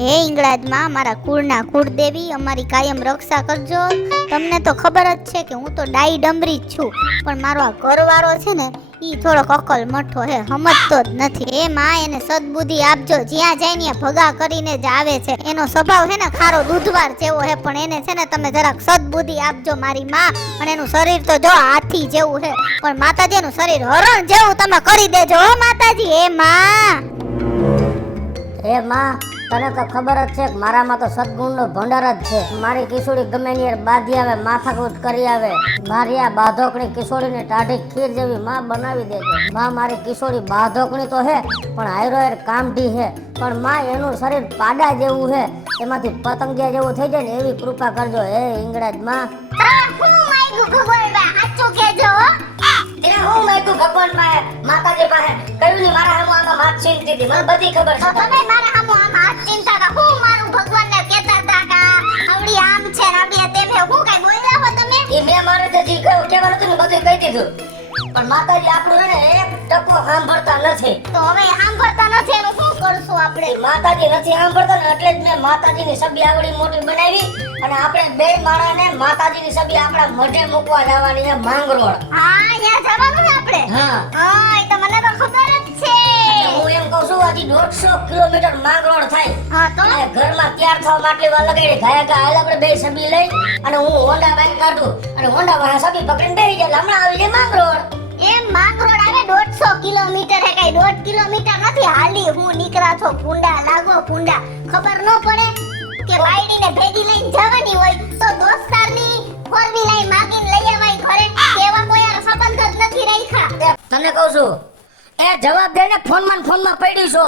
હે ઇંગળાજમાં મારા કુળના કુળદેવી અમારી કાયમ રક્ષા કરજો. તમને તો ખબર જ છે કે હું તો ડાઈ ડમરી જ છું, પણ મારો આ ઘરવાળો છે ને ઈ થોડોક અકલ મઠો હે, સમજતો જ નથી. એ માં એને સદબુદ્ધિ આપજો, જ્યાં જાય ત્યાં ભગા કરીને જ આવે છે. એનો સ્વભાવ હે ને ખારો દૂધવાર જેવો હે, પણ એને છે ને તમે જરાક સદબુદ્ધિ આપજો મારી માં. અને એનું શરીર તો જો હાથી જેવું હે, પણ માતાજીનું શરીર હરણ જેવું તમે કરી દેજો હો માતાજી. એ માં, એ માં, તને તો ખબર જ છે કે મારામાં તો સદગુણનો ભંડાર જ છે. મારી કિશોરી ગમે ની બાધી આવે, માથાકૂટ કરી આવે, મારી આ બાધોકણી કિશોરીને ટાઢી ખીર જેવી માં બનાવી દેજો. માં, મારી કિશોરી બાધોકણી તો હે પણ હાયરો હાયર કામઢી હે, પણ માં એનું શરીર પાડા જેવું હે, એમાંથી પતંગિયા જેવું થઈ જાય ને એવી કૃપા કરજો હે ઇંગળાજ માં. હું માયગું ભગવાન બા સાચું કહેજો હો. તે હું માયગું ભગવાન પાસે, માતાજી પાસે કયું ની મારા હામું આમાં માત ચિંતી હતી, મને બધી ખબર છે. તમે મારા હામું આમાં હાથ ચિંતા કા હું મારું ભગવાનને કહેતા હતા કા આવડી આમ છે ને આવડી તેમ હે, હું કઈ બોલ્યા હો તમે? એ મેં મારે જે કહેવાનું હતું ને બધું કહી દીધું, પણ માતાજી આપણું ને એક ટકો સાંભળતા નથી. તો હવે સાંભળતા નથી એનું શું કરશું આપણે? માતાજી નથી સાંભળતા ને એટલે જ મેં માતાજીની છબી આવડી મોટી બનાવી, અને આપણે બે માણાને માતાજીની છબી આપણા મોઢે મૂકવા જવાની છે માંગરોળ. હા, અહીંયા જવાનું છે આપણે. હા હા, એ તો મને તો ખબર જ છે. હું એમ કહું છું હજી 150 કિલોમીટર માંગરોળ થાય. હા તો અને ઘરમાં તૈયાર થવા માટે વાર લગાડી ગયા કે હાલ આપણે બે છબી લઈ અને હું હોન્ડા બાઈક કાઢું અને હોન્ડા વાહન છબી પકડીને બેસી જાય, હમણાં આવી જાય માંગરોળ. એમ માંગરોળ આવે 150 કિલોમીટર હે, કઈ 1.5 કિલોમીટર નથી હાલી. હું નીકળા છો ફૂંડા લાગો ફૂંડા, ખબર ન પડે કે વાયડીને ભેગી લઈને જવાની હોય તો દોસ્તારની ફોર વ્હીલ લઈ માગીને લઈ આવાય ઘરે. એવા કોઈ યાર સંબંધ જ નથી રાખ્યા. તને કહું છું એ જવાબ દે ને, ફોનમાં પડ્યું છો.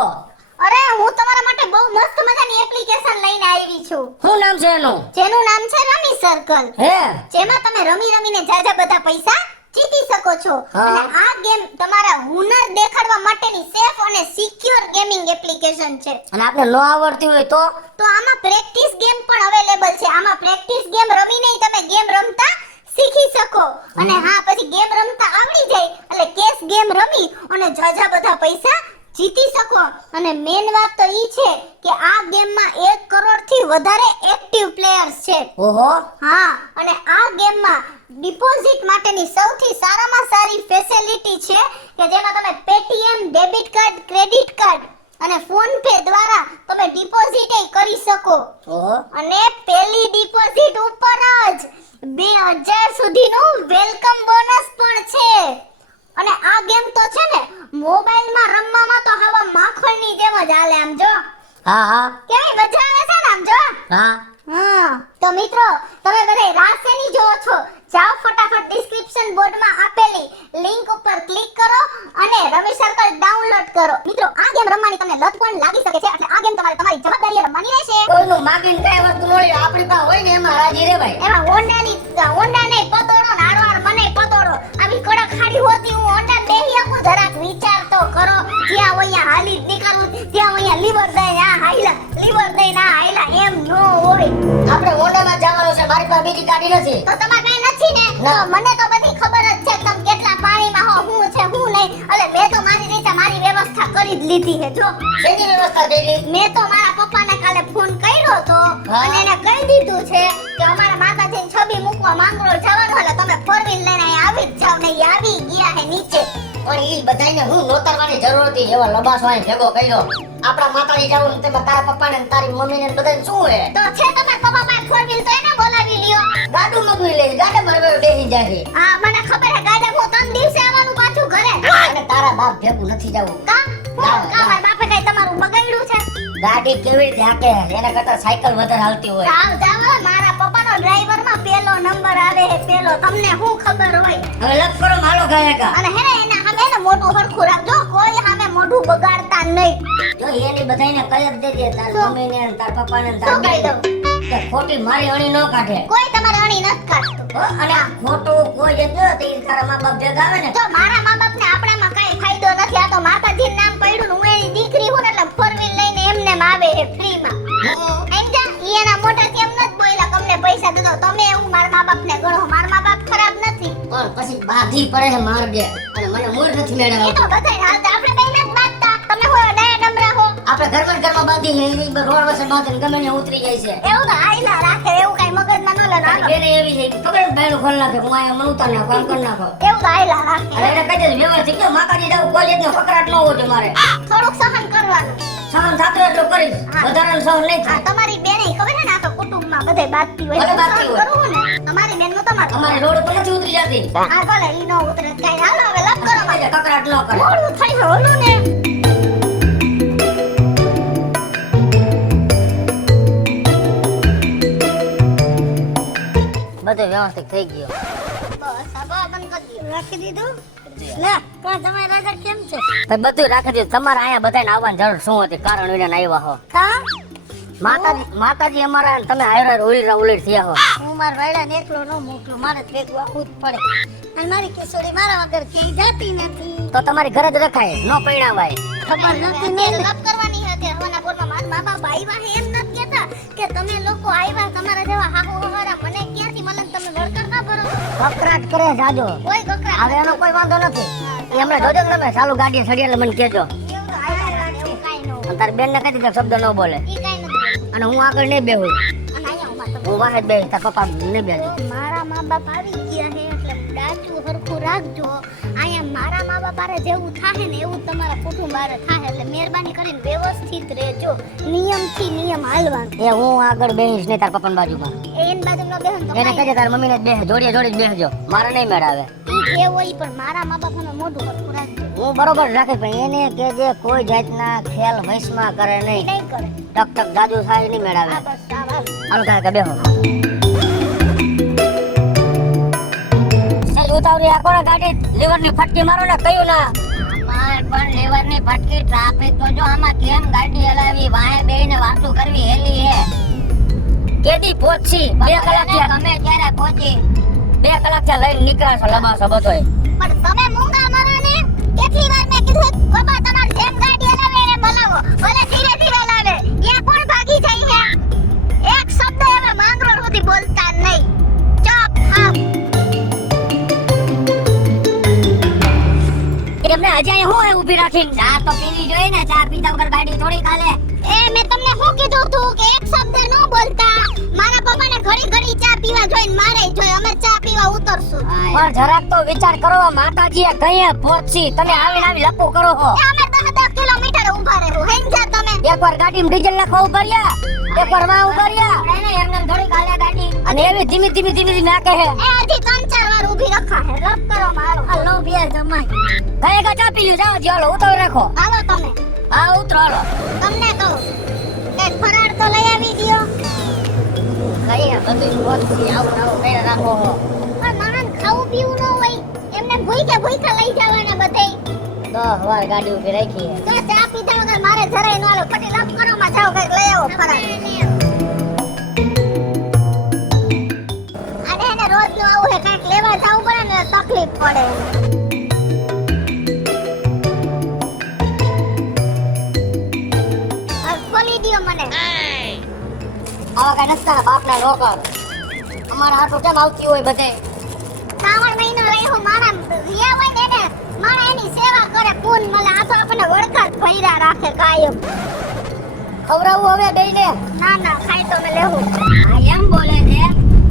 અરે હું તમારા માટે બહુ મસ્ત મજાની એપ્લિકેશન લઈને આવી છું. શું નામ છે એનું? જેનું નામ છે રમી સર્કલ. હે, જેમાં તમે રમી રમીને જાજા બધા પૈસા જીતી શકો છો. હા. અને આ ગેમ તમારા હુનર દેખાડવા માટેની સેફ અને સિક્યોર ગેમિંગ એપ્લિકેશન છે. અને આપણે ન આવડતી હોય તો આમાં પ્રેક્ટિસ ગેમ પણ અવેલેબલ છે. આમાં પ્રેક્ટિસ ગેમ રમીને તમે ગેમ રમતા શીખી શકો. અને હા, પછી ગેમ રમતા આવડી જાય એટલે કેસ ગેમ રમી અને જાજા બધા પૈસા જીતી શકો. અને મેન વાત તો ઈ છે કે આ ગેમમાં 1 કરોડથી વધારે એક્ટિવ પ્લેયર્સ છે. ઓહો, હા, અને આ ગેમમાં ડિપોઝિટ માટેની સૌથી સારામાં સારી ફેસિલિટી છે કે જેમાં તમે Paytm, debit card, credit card અને ફોન પે દ્વારા તમે ડિપોઝિટ કરી શકો. ઓહો, અને પહેલી ડિપોઝિટ ઉપર જ 2000 સુધીનું વેલકમ બોનસ પણ છે. અને આ ગેમ તો છે ને મોબાઈલમાં રમવામાં તો હવા માખણની જેમ જ હાલે. આમ જો, હા હા કેવી મજા આવે છે ને આમ જો. હા, હા, તો મિત્રો તમે બધા રાહ શેની જોવો છો? જાઓ ફટાફટ ડિસ્ક્રિપ્શન બોર્ડમાં આપેલી લિંક ઉપર ક્લિક કરો અને રમી સર્કલ ડાઉનલોડ કરો. મિત્રો આ ગેમ રમવાની તમને લત પણ લાગી શકે છે, એટલે આ ગેમ તમારે તમારી જવાબદારીએ રમવાની રહેશે. કોઈનું માગીને કઈ વસ્તુ મળી આપણી પાસે હોય ને એમાં રાજી રે ભાઈ. એમાં હોન્ડાને પતોડો નાડવાર મને પતોડો આવી કડક ખાડી હોતી હું હોન્ડા બેહી આપું. જરાક વિચાર તો કરો. જ્યાં હોય હાલી જ નીકળવું, જ્યાં હોય લીવર દઈને આ હાઈલા, લીવર દઈને આ હાઈલા, એમ નો હોય. આપણે હોન્ડામાં જવાનું છે, મારી પાસે બીજી ગાડી નથી. તો તમારે કઈ નથી ને? તો મને તો બધી ખબર જ છે તમે કેટલા પાણીમાં હો, હું છે હું નહીં. એટલે મેં તો મારી રીતે મારી વ્યવસ્થા કરી જ લીધી છે. જો શેની વ્યવસ્થા કરી? મેં તો મારા પપ્પાને કાલે ફોન કર્યો તો અને એને કહી દીધું છે કે અમારા માતાજીની છબી મૂકવા માંગરોળ જવાનું, એટલે તમે ફોર વ્હીલ લઈને અહીં આવી જ જાવ. ને આવી ગયા હે નીચે. પણ ઈ બધાયને હું નોતરવાની જરૂર હતી, એવા લબાસવાને ભેગો કર્યો. આપણા માતાજી જાવું ને તેમાં તારા પપ્પાને ને તારી મમ્મીને ને બધાને શું હે? તો છે તમારા પપ્પા પાસે ફોર વ્હીલ તો એને બોલાવી લ્યો. ગાડું મગવી લે, ગાડે ભરવે બેસી જાય. હા, મને ખબર હે ગાડે હું 3 દિવસે આવવાનું પાછું ઘરે. અને તારા બાપ ભેગું નથી જાવું. કા મારા બાપે કઈ તમારું બગાડ્યું છે? ગાડી કેવી રીતે હાકે? એના કરતા સાયકલ વધારે હાલતી હોય. જાવ જાવ, મારા પપ્પાનો ડ્રાઈવરમાં પહેલો નંબર આવે હે પહેલો. તમને શું ખબર હોય? હવે લગ કરો માલો ગાયકા. અને હે ને એના સામે ને મોઢું હરખું રાખજો, કોઈ સામે મોઢું બગાડતા નહીં. જો એની બધાયને કહી જ દેજે, તાર મમ્મીને ને તાર પપ્પાને ને શું તાર કહી દઉં? કે ખોટી મારી અણી ન કાઢે. કોઈ તમારે અણી નથી કાઢતું. હો, અને આ ખોટું કોઈ જ ન તે તારા મા બાપ ભેગા આવે ને. તો મારા મા બાપને આપણામાં કઈ ફાયદો નથી. આ તો માતાજીનું નામ પડ્યું ને હું એની દીકરી હું ને એટલે ફોર વ્હીલ લઈને એમને આવે હે ફ્રીમાં. સમજા? ઈ એના મોઢાથી એમ નથી બોલ્યા તમને પૈસા દેતો. તમે એવું મારા મા બાપને ગણો. મારા મા બાપ ખરાબ નથી. પણ પછી બાધી પડે છે માર્ગે અને મને મૂળ નથી એ મેળવ્યો. તો બધાય હાથ આપણે બેને જ બાંધતા. તમે હોય ડાયા ડમરા હો. આપણે ઘરમાં બાંધી છે એ રોડ વસે બાંધીને ગમે ને ઉતરી જાય છે. એવું તો આયલા રાખે એવું કઈ મગજમાં ન લે તારી બેને એવી છે ખબર છે ભાઈનું ખોલ નાખે હું અહીંયા મને ઉતાર નાખો આમ કરી નાખો. એવું તો આયલા રાખે અરે એને કહી દે વ્યવહારથી કે માતાજી જાવ કોલેજનો કકરાટ ન હોવો જોઈએ મારે. થોડુંક સહન કરવાનું. સહન થતું એટલું કરીશ વધારાનું સહન નહીં આ થાય. તમારી બેને ખબર છે ને આખા કુટુંબમાં બધે બાતતી હોય ભલે બાતતી સહન હોય. કરવું ને તમારી બેનનું તમારે અમારે રોડ ઉપર નથી ઉતરી જતી. હા ભલે ઈ નો ઉતરે કઈ હાલો હવે લપ કરો મારે કકરાટ ન કરે. મોડું થઈ ગયું ઓલું ને બધું વ્યવસ્થિત થઈ ગયું. બસ આ બા બંધ કરી દીધું. રાખી દીધું લે કોણ તમારી રાજા કેમ છે ભાઈ બધું રાખી દીધું. તમારે અહીંયા બધાને આવવાની જરૂર શું હતી? કારણ વિના આવ્યા હો. કા માતાજી અમારા અને તમે હાયરા ઉલીર થયા હો. હું મારા વાયડા ને એકલો ન મોકલું મારે જ ભેગું આવવું જ પડે અને મારી કિશોરી મારા વગર ક્યાંય જાતી નથી તો તમારી ઘરે જ રખાય ન પૈણાવાય. ખબર નથી ને લપ કરવાની હતી હવાના પોરમાં મારા મા બાપ આવ્યા હે એમ નથી કહેતા કે તમે લોકો આવ્યા તમારા જેવા હાહુ હવારા મને ક્યાંથી મળે ને તમે લડકર ના ભરો કકરાટ કરે જાજો. કોઈ ગકરા હવે એનો કોઈ વાંધો નથી. એ હમણાં જોજો ને તમે ચાલુ ગાડી સડી એટલે મને કહેજો. એવું તો આયા એવું કાઈ ન હોય અને તારી બેનને કહી દીધા શબ્દ ન બોલે. ઈ કાઈ નથી અને હું આગળ નહીં બેહું. અને અહીંયા ઉભા તમે હું વાહે જ બેહીશ. તારા પપ્પા નહીં બેસે. મારા મા બાપ આવી ગયા હે એટલે ડાચું હરખું રાખજો અહીંયા મારા મા બાપ આરે જેવું થાહે ને એવું જ તમારા કુટુંબ આરે થાહે એટલે મહેરબાની કરીને વ્યવસ્થિત રહેજો નિયમથી નિયમ હાલવાનું એ હું આગળ બેહીશ નહીં તારા પપ્પાની બાજુમાં. એન બાજુ ન બેહન તો એને કહેજે તારા મમ્મીને જ બેસે જોડીએ જોડી જ બેસજો. મારે નહીં મેળ આવે. ઈ એ હોય પણ મારા મા બાપનું મોઢું હરખું રાખજો હું બરોબર રાખીશ પણ એને કહેજે કોઈ જાતના ખેલ વૈશમાં કરે ઈ નહીં. નહીં કરે ટક ટક જાજુ થાય નહીં મેળ આવે. આ બસ આ વાત હાલ કાકા બેહો. સેજ ઉતાવળી આ કોને ગાડી લીવરની ફટકી મારો ને કયું ના. અમાર પણ લીવરની ફટકી ટ્રાફિક તો જો આમાં કેમ ગાડી હલાવી વાહે બેહીને વાતો કરવી હેલી હે. કેદી પહોંચી 2 કલાક થયા. તમે ક્યારે પહોંચી? 2 કલાક થયા લઈને નીકળાશો લબાસો બધોય. પણ તમે મૂંગા મારો ને કેટલી વાર મેં કીધું બાબા તમારી જેમ ગાડી હલાવે એને બોલાવો ભલે ધીરે ધીરે લાવે યા કોણ ભાગી જાય હે એક શબ્દ હવે માંગરોળ સુધી બોલતા નહીં ચપ હા એમને અજાય હું એ ઊભી રાખીને ચા તો પીવી જોઈએ ને. ચા પીધા વગર ગાડી થોડી ચાલે. એ મેં તમને શું કીધું તું કે એક શબ્દ ન બોલતા મારા પપ્પાને ઘડી ઘડી ચા પીવા જોઈને મારે જોઈ અમે ચા પીવા ઉતરશું પણ જરાક તો વિચાર કરો. માતાજીએ કહીએ પહોંચી તમે આવીને આવી લપુ કરો છો. એ અમે 10 કિલોમીટર ઊભા રહેવું હેંજા તમે એકવાર ગાડીમાં ડીઝલ નાખવા ઉભા રહ્યા. એકવાર માં ઉભા રહ્યા. એને એમને થોડી કાલે ગાડી અને એવી ધીમી ધીમી ધીમી નાખે હે. એ હજી 3-4 વાર ઊભી રખા હે લપ કરો મારો આ લોભિયા જમાઈ કઈ ચા પી લ્યો. જાઓ ચાલો ઉતાર રાખો. હાલો તમે હા ઉતરો હાલો. તમને કહું એક ફરાળ તો લઈ આવી દ્યો કઈ બધું પહોંચી આવું આવું કઈ રાખો હો. પણ માણસ ખાવું પીવું ન હોય એમને ભૂખ્યા લઈ જવાના બધે 10 વાર ગાડી ઊભી રાખી હે. તો ચા પીધા વગર મારે જરાય ન હાલો પછી લપ કરો માં જાઓ કઈક લઈ આવો ફરાળ અને એને રોજ નું આવું હે કઈક લેવા જાવું પડે ને તકલીફ પડે ખોલી દ્યો મને આવા કઈ નથી તારા બાપના નોકર. અમારા હાટું કેમ આવતી હોય બધે. શ્રાવણ મહિનો રહ્યો મારા રિયા હોય ને એને મારા એની સેવા કરે પૂન મળે આ તો આપણને વળખાત ભર્યા રાખે કાયમ ખવડાવું હવે બેયને. ના ના ખાઈ તો મેં લેવું આ એમ બોલે છે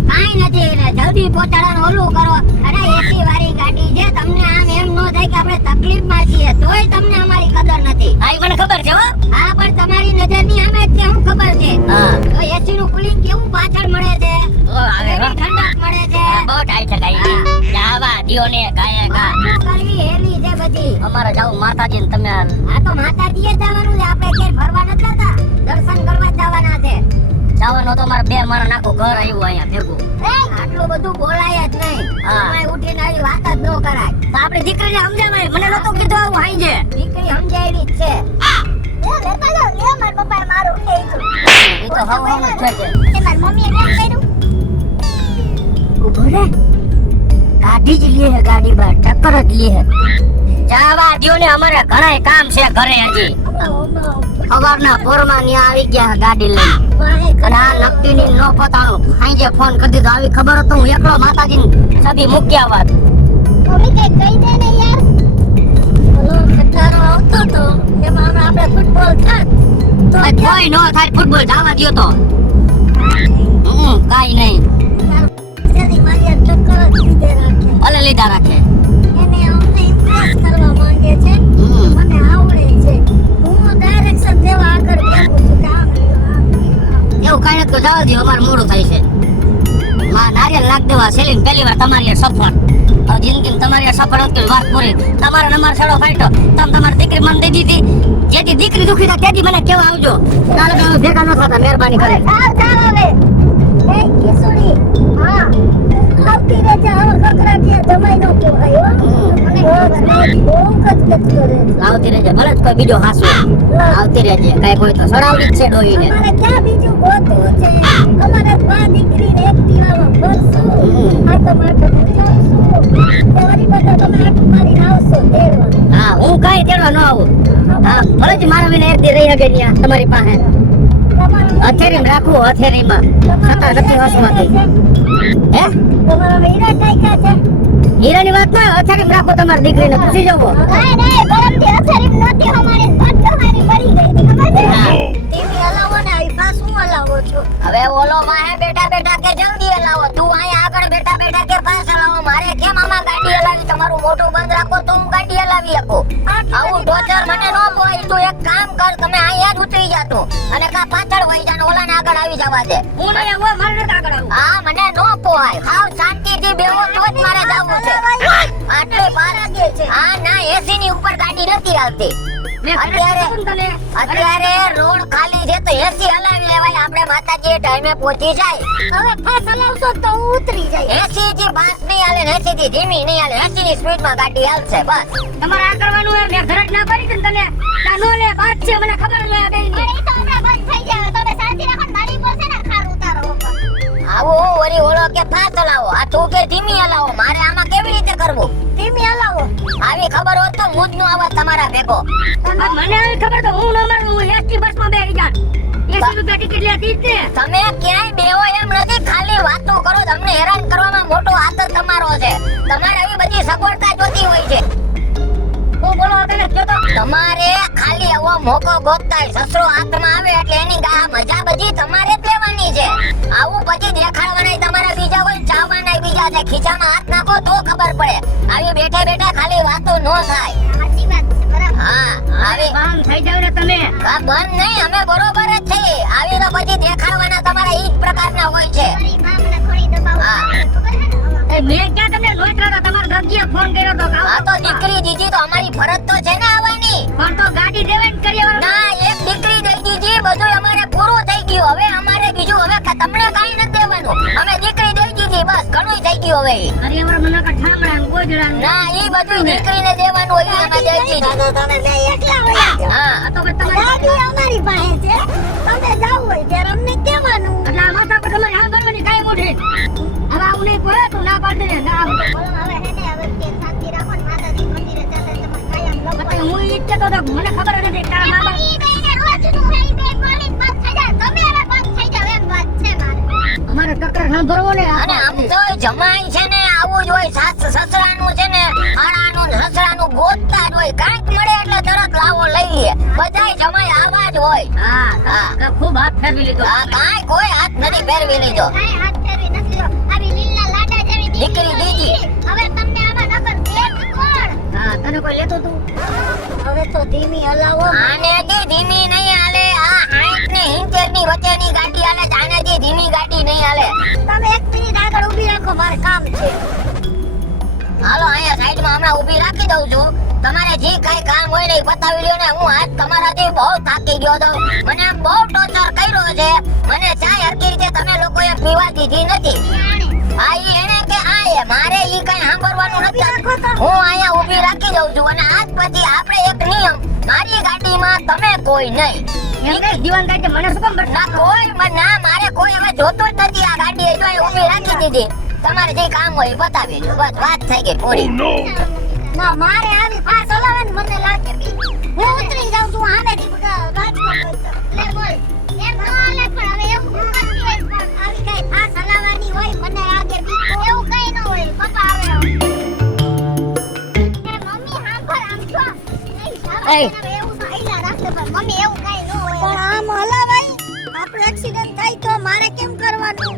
કાઈ નથી ને જલ્દી પહોંચાડવાનું ઓલું કરો. અરે એસી વાળી ગાડી છે તમને આમ એમ નો થાય કે આપણે તકલીફમાં છીએ તોય તમને અમારી કદર નથી. આ મને ખબર છે હો. હા પણ તમારી નજરની આમે જ છે હું ખબર છે. હા તો એસી નું કુલિંગ કેવું પાછળ મળે છે. કેવી ઠંડક મળે છે. બહુ ટાઈટ ગાઈ જાવા દિયો ને કાય કા કરવી હેલી છે બધી. અમારે જાવ માતાજી ને તમે આ તો માતાજીએ જવાનું છે. આપણે ક્યાંય ફરવા નથી જતા દર્શન કરવા જવાના છે. જવાનો તો મારા 2 માણસ નાખો ઘર આવ્યું અહીંયા ભેગું. આટલું બધું બોલાય જ નહીં. હા ઉઠીને આવી વાત જ ન કરાય. તો આપણી દીકરીને સમજાવાય. મને નતો કીધું આવું હાઈ છે. દીકરી સમજાયેલી જ છે. લે લેતા જાઓ લે માર પપ્પાએ મારું થઈ ગયું એ તો હવાનું જ છે. એ મારી મમ્મીએ કેમ કર્યું ઉભો રે ગાડી જ લે હે. ગાડી બાર ટક્કર જ લે હે. જાવા દ્યો ને અમારે ઘણાય કામ છે ઘરે હજી. સવારના પોરમાં ન્યા આવી ગયા ગાડી લઈને. અને આ નક્કીની નો પતાણું સાંજે ફોન કરી દીધો. આવી ખબર હતો હું એકલો માતાજીને સભી મૂક્યા વાત. મમ્મી કઈ કહી દે ને યાર ઓલો ખટારો આવતો તો એમાં આપણે ફૂટબોલ થાત કોઈ નો થાય ફૂટબોલ જવા દ્યો તો કાઈ નહીં જલ્દી મારી આ ટક્કર જ લીધે રાખે. ઓલે લીધા રાખે એને અમને impress કરવા માંગે છે. મને આવડે છે. હું direction દેવા આગળ બેઠું છું કે આમ લ્યો, એવું કાઈ નથી તો જવા દ્યો અમારું મોડું થાય છે માં નારિયેળ નાખ દેવા સેલિંગ પહેલી વાર તમારી આ સફળ હવે જિંદગીમાં તમારી આ સફળ હતી વાત પૂરી તમારો નંબર છેડો ફાટ્યો તમે તમારી દીકરી મને દઈ દીધી જેથી દીકરી દુખી થાય તેથી મને કેવા આવજો કાલે તમે ભેગા ન થતા મહેરબાની કરી જાવ હવે. એ કિશોરી, હા, આવતી રહેજે. હવે કકડાટીયા જમાઈ નો પોહાય હો. મને બહુ કચકચ કરે છે. આવતી રહેજે ભલે જ કોઈ બીજો હાસુ આવતી રહેજે કઈ કોઈ તો સડાવડી જ છે ડોહીને અમારે ક્યાં બીજું ગોતવું છે? અમારે બા દીકરીને એક્ટિવામાં ફરશું. આ તો માટે પૂછાવશું. તો વળી પાછા તમે આટલું મારીને આવશો તેડવા. હા હું કઈ તેડવા ન આવું હા ભલે જ મારા વિના એક દી રહી શકે ત્યાં તમારી પાસે હથેરીમાં રાખવું હથેરીમાં છતાં નથી હસવાતી હે તમારા હીરા ટાઈકા છે. હીરાની વાત ના હથેરીમાં રાખો તમારી દીકરીને પૂછી જવો નહીં, પરમથી અથારી નહોતી અમારી પટ્ટાની પડી ગઈ હતી. ખબર છે? હા. ટીવી હલાવો ને આવી પાસ હું હલાવો છો. હવે ઓલો માહે બેઠા બેઠા કે જલ્દી હલાવો તું અહીંયા આગળ બેઠા બેઠા કે પાસ હલાવો મારે કેમ આમાં ગાડી હલાવી તમારું મોઢું બંધ રાખો તો હું ગાડી હલાવી શકું આવું ટોચર મને ન પોય તું એક કામ કર તમે અહીંયા જ ઉતરી જા તું અને કા પાછળ વઈ જા ને ઓલાને આગળ આવી જવા દે હું નહીં આવું મારે નથી આગળ આવું હા મને ન પોહાય હાવ શાંતિથી બેહો તો જ મારે જાવું છે આટલે બાર આગે છે હા ના એસી ની ઉપર ગાડી નથી આવતી અત્યારે રોડ ખાલી છે તો એસી હલાવી લેવાય આપણે માતાજી ટાઈમે પહોંચી જાય હવે પાસ હલાવશો તો હું ઉતરી જાય. એસી થી ફાસ્ટ નહીં હાલે ને 80 થી ધીમી નહીં હાલે 80 ની સ્પીડ માં ગાડી હાલશે બસ તમારે આ કરવાનું હે મેં ઘરજ ના કરી તને કાનો લે વાત છે મને ખબર ન હે બેન પણ એ તો હમણાં બંધ થઈ જાય. તમે શાંતિ રાખો ને મારી પાસે ને ખાર ઉતારો ઉપર. આવો વરી ઓળો કે ફાસ્ટ હલાવો આ તું કે ધીમી હલાવો મારે આમાં કેવી રીતે કરવું ધીમી હલાવો. આવી ખબર હોત તો મુજ નો આવાજ તમારા ભેગો મને આવી ખબર તો હું ન મરું હું એસટી બસ માં બેસી જાત 80 રૂપિયા ટિકિટ લેતી જ ને તમે ક્યાંય બેહો એમ નથી ખાલી વાતો કરો તમને હેરાન કરવામાં મોટો હાથ જ તમારો છે તમારે આવી બધી સગવડતા જોતી હોય છે હું બોલો તને જો તો તમારે ખાલી આવો મોકો ગોતતાય સસરો હાથમાં આવે એટલે એની ગા મજા બધી તમારે જ લેવાની છે આવું પછી દેખાડવાના તમારા બીજા કોઈ ચાવવાના બીજા છે ખીચામાં હાથ નાખો તો ખબર પડે આવી બેઠા બેઠા ખાલી વાતો ન થાય સાચી વાત છે, બરાબર. હા આવી બંધ થઈ જાવ ને તમે આ બંધ નહીં અમે બરોબર જ છે આવી તો પછી દેખાડવાના તમારા ઈ જ પ્રકારના હોય છે મારી બા મને થોડી દબાવ હા. ખબર છે ને? મેં ક્યાં તમને નોતરા તો તમારા ગગિયા ફોન કર્યો તો આ તો દીકરી દીધી તો અમારી ફરજ તો છે ને આવવાની પણ તો ગાડી દેવાન કરી ના એક દીકરી દઈ દીધી બધું અમારે પૂરું થઈ ગયું હવે અમારે બીજું હવે તમને કાઈ નથી દેવાનું અમે દીકરી દઈ દીધી બસ ઘણું થઈ ગયું હવે અરે અમારા મને કા ઠામડા ગોજડા ના ઈ બધું દીકરીને દેવાનું હોય અમે દઈ દીધી તમે બે એકલા વયા જાઓ. હા આ તો તમારી ગાડી અમારી પાસે છે. તમે જાવ હોય ત્યારે અમને કહેવાનું. એટલે આ માથા પર તમારે હા કરવાની કાઈ મોઢે હવે આવું નહીં પડે તો ના પાડે ને ના બોલો, હવે હે ને, હવે કે શાંતિ રાખો ને માતાજી મંદિરે ચાલે તમે કાયમ લખો. હું ઈચ્છતો તો મને ખબર નથી તારા મા બાપ ઈ બેને રોજનું હે, ઈ બે કોલેજ બંધ થઈ જાય. તમે હવે બંધ થઈ જાવ એમ વાત છે મારે. અમારે કકર સાંભળવો ને અને આમ તો જમાઈ છે ને આવું જ હોય સાસ સસરાનું છે ને આણાનું ને સસરાનું ગોતતા જ હોય કાંઈક મળે એટલે તરત લાવો લઈ લે બધાય જમાઈ આવા જ હોય હા ખૂબ હાથ ફેરવી લીધો હા કાંઈ કોઈ હાથ નથી ફેરવી લીધો કાંઈ હાથ ફેરવી નથી લીધો. આવી લીલા લાડા જેવી દીકરી દીધી. હવે તમને આમાં નગર દેખ કોણ? હા તને કોઈ લેતો તું હવે તો ધીમી હલાવો. આને દી ધીમી નહીં હાલે આ 60 ને 70 ની વચ્ચેની ગાડી હાલે આને દી ધીમી ગાડી નહીં હાલે તમે એક મિનિટ આગળ ઊભી રાખો, મારે કામ છે. હાલો અહીંયા સાઈડમાં હમણાં ઊભી રાખી દઉં છું તમારે જે કઈ કામ હોય ને એ બતાવી લ્યો ને હું આજ તમારાથી બહુ થાકી ગયો તો મને આમ બહુ ટોર્ચર કર્યો છે મને ચાય હરકી રીતે તમે લોકોએ પીવા દીધી નથી આ ઈ એને કે આ એ મારે ઈ કઈ સાંભળવાનું નથી હું અહીંયા ઊભી રાખી દઉં છું અને આજ પછી આપણે એક નિયમ મારી ગાડીમાં તમે કોઈ નહીં એમ જીવન કાઢે મને શું કામ ના કોઈ ના મારે કોઈ હવે જોતું જ નથી આ ગાડી જો ઊભી રાખી દીધી તમારે જે કામ હોય એ બતાવી દો બસ વાત થઈ ગઈ પૂરી ના, મારે આવી પાસ હલાવે ને મને લાગે બી. હું ઉતરી જાઉં છું સામેથી રાજકોટ. લે બોલ. એમ ન હાલે પણ હવે એવું કરતી હોય પણ આવી કઈ પાસ હલાવવાની હોય મને આગે બી એવું કઈ ન હોય. પપ્પા આવે એ મમ્મી સાંભળ આમ છો. નહીં, સાંભળ, એય. હવે એવું તો આયલા રાખે પણ મમ્મી એવું કઈ ન હોય. પણ આમ થાય તો મારે કેમ કરવાનું?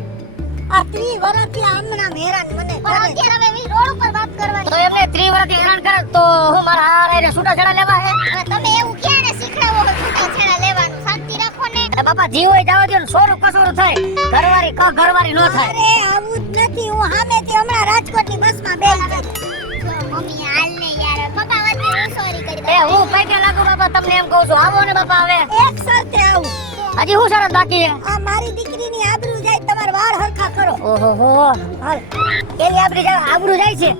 આ 30 વર્ષથી આમના હેરાન મને પણ અત્યારે હવે રોડ ઉપર વાત કરવાની. તો એમને 30 વર્ષથી હેરાન કરે તો હું મારા હારે રહીને છૂટાછેડા લેવા હે? હવે તમે એવું ક્યાં ને શીખડાવો કે છૂટાછેડા લેવાનું? શાંતિ રાખો ને. અરે બાપા જીવ હોય જવા દો ને, સોરું કસોરું થાય, ઘરવારી નો થાય. અરે આવું જ નથી. હું સામેથી હમણાં રાજકોટની બસમાં બેસી ગઈ. જો મમ્મી હાલ ને યાર. પપ્પા વચ્ચે હું સોરી કરી એ હું પૈકે લાગુ બાપા, તમને એમ કહું છું, આવો ને બાપા હવે. એક સાથે આવું. હજી હું શરત બાકી છે? આ મારી દીકરીની આબરૂ જાય, તમારા વાળ હરખા કરો. ઓહો હાલ એની આબરૂ જાય છે.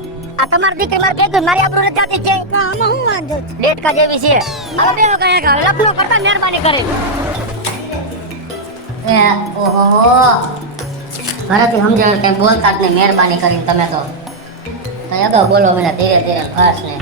આ તમારી દીકરી મારી ભેગી મારી આબરૂ નથી જાતી છે. તો આમાં શું વાંધો છે? ડેટકા જેવી છે. હવે બેનો કહે કે લફલો કરતા મહેરબાની કરી. એ ઓહો ઘરેથી સમજાવ્યું કે બોલતા જ નહીં, મહેરબાની કરીને તમે તો કઈ અગાઉ બોલો મને ધીરે ધીરે ફાસ ને.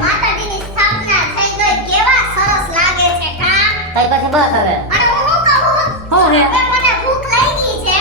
માતાજીની સ્થાપના થઈ ગઈ. કેવા સરસ લાગે છે કામ. તઈ પછી બસ હવે અને હું શું કહું? હું હે હવે મને ભૂખ લાગી છે.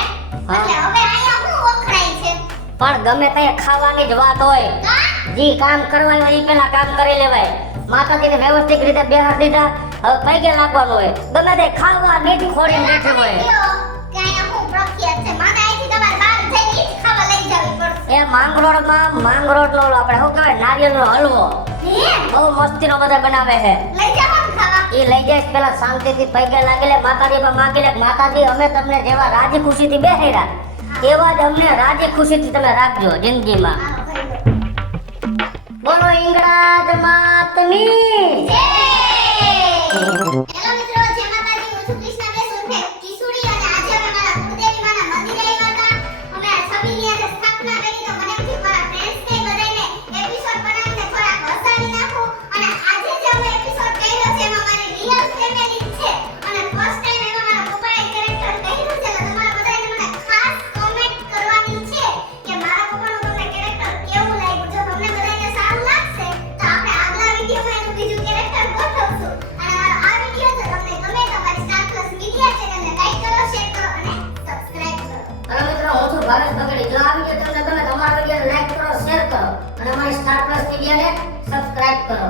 હા. એટલે હવે અહીંયા શું વખણાય છે? પણ ગમે તે ખાવાની જ વાત હોય, કાં? જી કામ કરવાનું હોય એ પેલા કામ કરી લેવાય. માતાજીને વ્યવસ્થિત રીતે બેહાર દીધા, હવે પૈકે લાગવાનું હોય. ગમે તે ખાવા નીચ ખોડીને બેઠે હોય. લ્યો, કે અહીંયા શું પ્રખ્યાત છે? મને અહીંથી તમારે બહાર જઈને ઈ જ ખાવા લઈ જવી પડશે. એ માંગરોળનો ઓલો આપણે શું કહેવાય નારિયેળનો હલવો હે? બહુ મસ્તીનો બધા બનાવે છે. લઈ જાઓ ને ખાવા. એ લઈ જાય પેલા શાંતિથી પૈકે લાગી લે, માતાજી પર માગી લે, માતાજી અમે તમને જેવા રાજી ખુશીથી બેહેરા એવા જ અમને રાજી ખુશીથી તમે રાખજો જિંદગીમાં. હાલો, ખાઈ લો. બોલો ઈંગળાજ માતની. જય! હેલો મિત્રો, જય માતાજી. હું છું કૃષ્ણાબેન ઉર્ફે કિશુડી અને આજે અમે મારા કુળદેવી માના મંદિરે આવ્યા હતા. અમે આ છબીની આજે સ્થાપના કરી તો મને એમ થયું મારા ફ્રેન્ડ્સને બધાને એપિસોડ બનાવીને થોડાક હસાવી નાખું. અને આજે જે અમે એપિસોડ કર્યો છે એમાં મારી રિયલ ફેમિલી છે અને ફર્સ્ટ ટાઈમ એમાં મારા પપ્પાએ કેરેક્ટર કર્યું છે. એટલે તમારા બધાને મને ખાસ કોમેન્ટ કરવાની છે કે મારા પપ્પાનું તમને કેરેક્ટર કેવું લાગ્યું. જો તમને બધાને સારું લાગશે તો આપણે આગલા વિડિયોમાં એનું બીજું કેરેક્ટર ગોઠવશું. અને મારો આ વિડિયો જો તમને ગમે તો મારી સ્ટાર પ્લસ મીડિયા ચેનલને લાઈક કરો, શેર કરો અને સબસ્ક્રાઇબ કરો. અને મિત્રો હું છું ભાવેશ બગડી. જો આ વિડીયો તમને ગમે તો અમારા વિડીયોને લાઈક કરો, શેર કરો અને અમારી સ્ટાર પ્લસ મીડિયાને સબસ્ક્રાઇબ કરો.